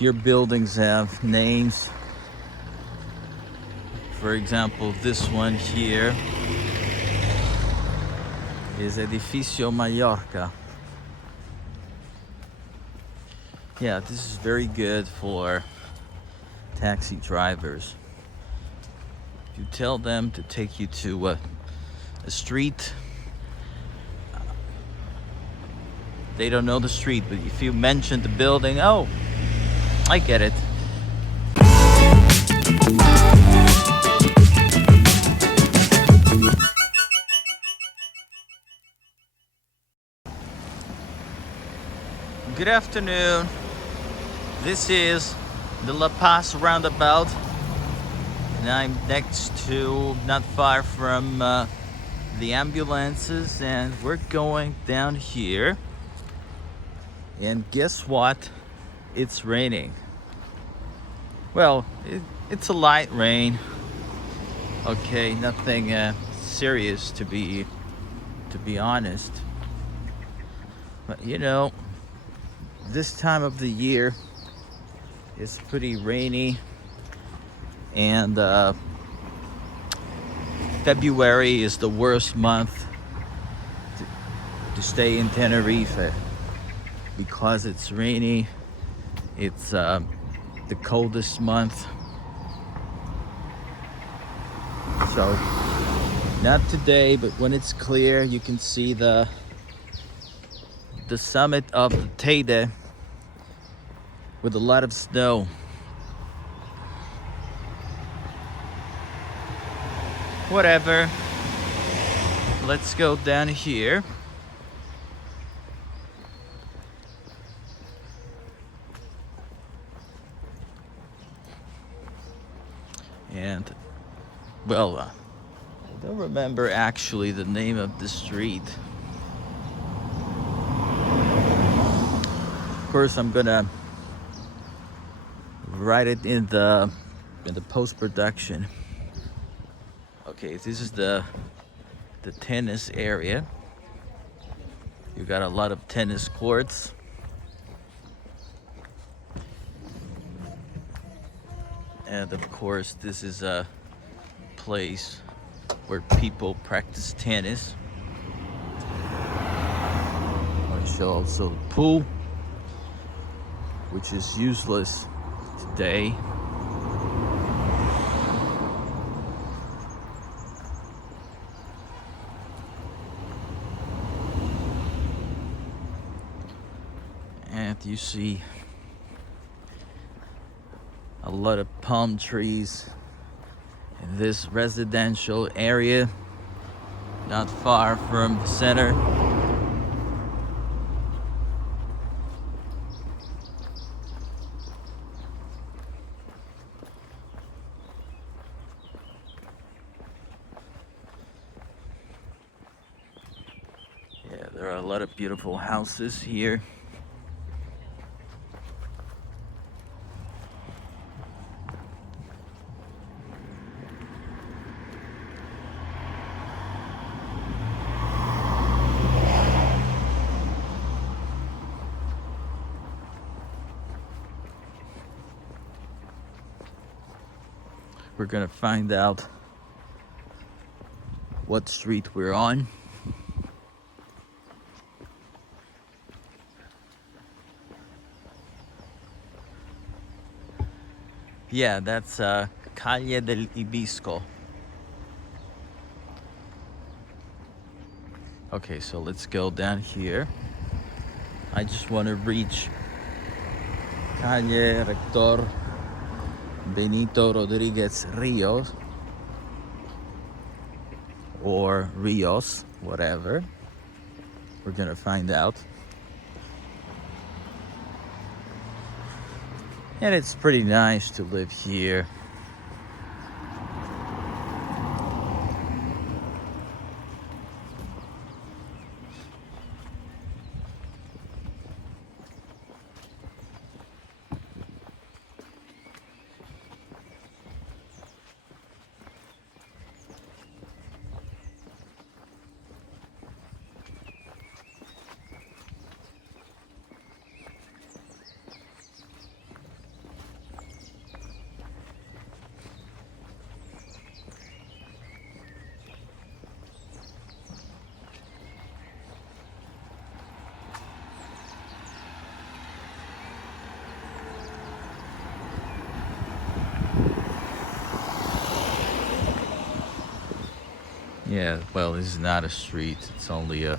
Here buildings have names. For example, this one here is Edificio Mallorca. Yeah, this is very good for taxi drivers. You tell them to take you to a street. They don't know the street, but if you mention the building, oh, I get it. Good afternoon. This is the La Paz roundabout, and I'm next to, not far from the ambulances, and we're going down here. And guess what? It's raining. Well, it's a light rain. Okay, nothing serious to be honest. But you know, this time of the year is pretty rainy, and February is the worst month to stay in Tenerife because it's rainy. It's the coldest month. So not today, but when it's clear, you can see the summit of the Teide with a lot of snow. Whatever. Let's go down here. And well, I don't remember actually the name of the street. Of course, I'm gonna write it in the post-production. Okay, this is the tennis area. You got a lot of tennis courts. And of course, this is a place where people practice tennis. I show also the pool, which is useless today. And you see a lot of palm trees in this residential area, not far from the center. Yeah, there are a lot of beautiful houses here. We're gonna find out what street we're on. Yeah, that's Calle del Ibisco. Okay, so let's go down here. I just want to reach Calle Rector Rodriguez Rios, or Rios, whatever. We're gonna find out. And it's pretty nice to live here. Yeah, well, this is not a street. It's only a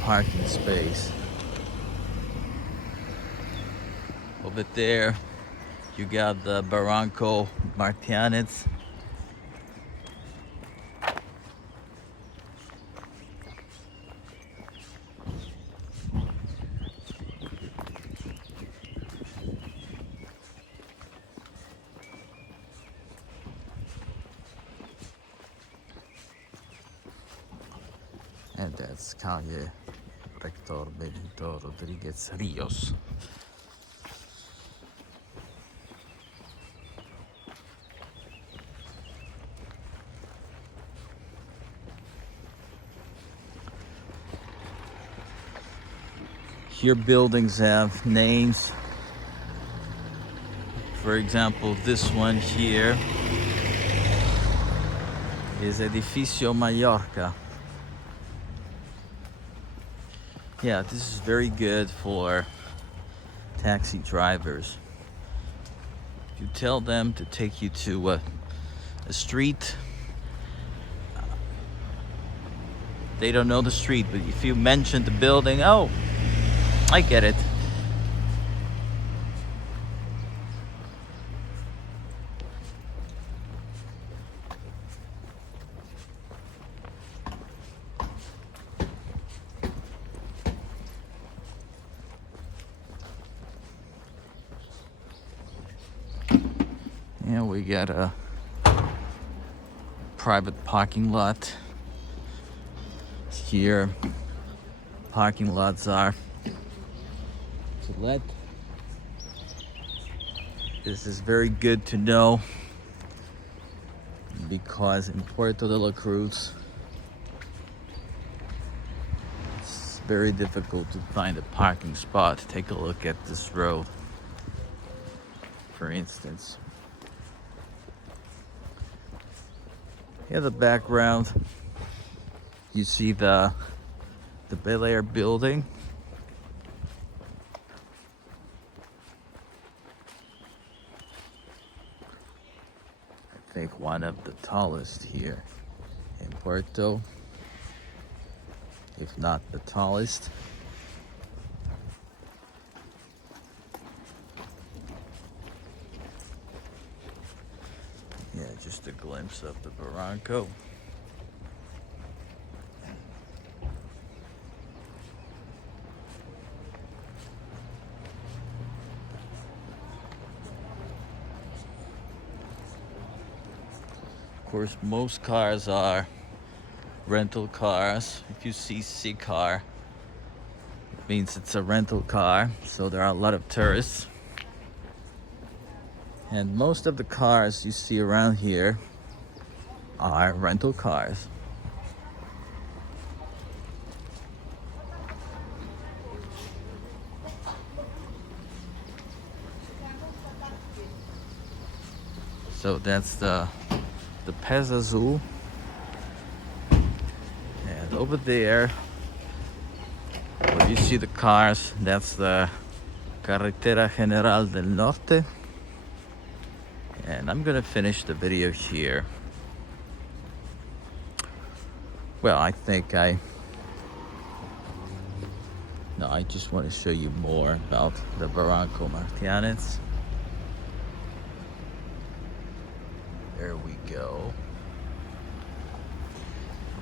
parking space. Over there, you got the Barranco Martianets. And that's Calle Rector Rodriguez Rios. Here buildings have names. For example, this one here is Edificio Mallorca. Yeah, this is very good for taxi drivers. You tell them to take you to a street. They don't know the street, but if you mention the building, oh, I get it. Yeah, we got a private parking lot. Here, parking lots are to let. This is very good to know because in Puerto De La Cruz, it's very difficult to find a parking spot. Take a look at this road, for instance. Here, the background, you see the Bel Air building. I think one of the tallest here in Puerto, if not the tallest. Yeah, just a glimpse of the Barranco. Of course, most cars are rental cars. If you see C-car, it means it's a rental car. So there are a lot of tourists. And most of the cars you see around here are rental cars. So that's the Pez Azul. And over there, where you see the cars, that's the Carretera General del Norte. And I'm gonna finish the video here. Well, I just want to show you more about the Barranco Martianets. There we go.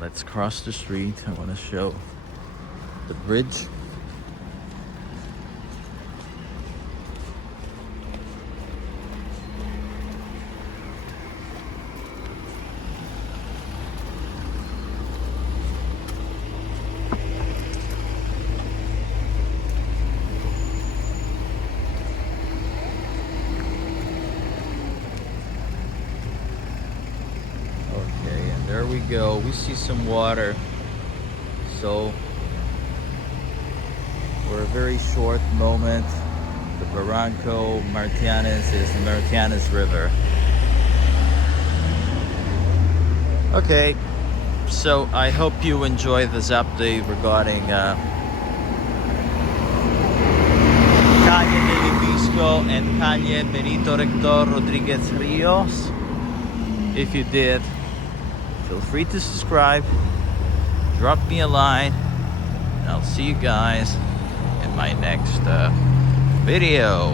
Let's cross the street. I want to show the bridge. There we go. We see some water. So for a very short moment, the Barranco Martianets is the Martianets River. Okay, so I hope you enjoy this update regarding Calle Visco and Calle Rector Rodriguez Rios. If you did, Feel free to subscribe, drop me a line, and I'll see you guys in my next video.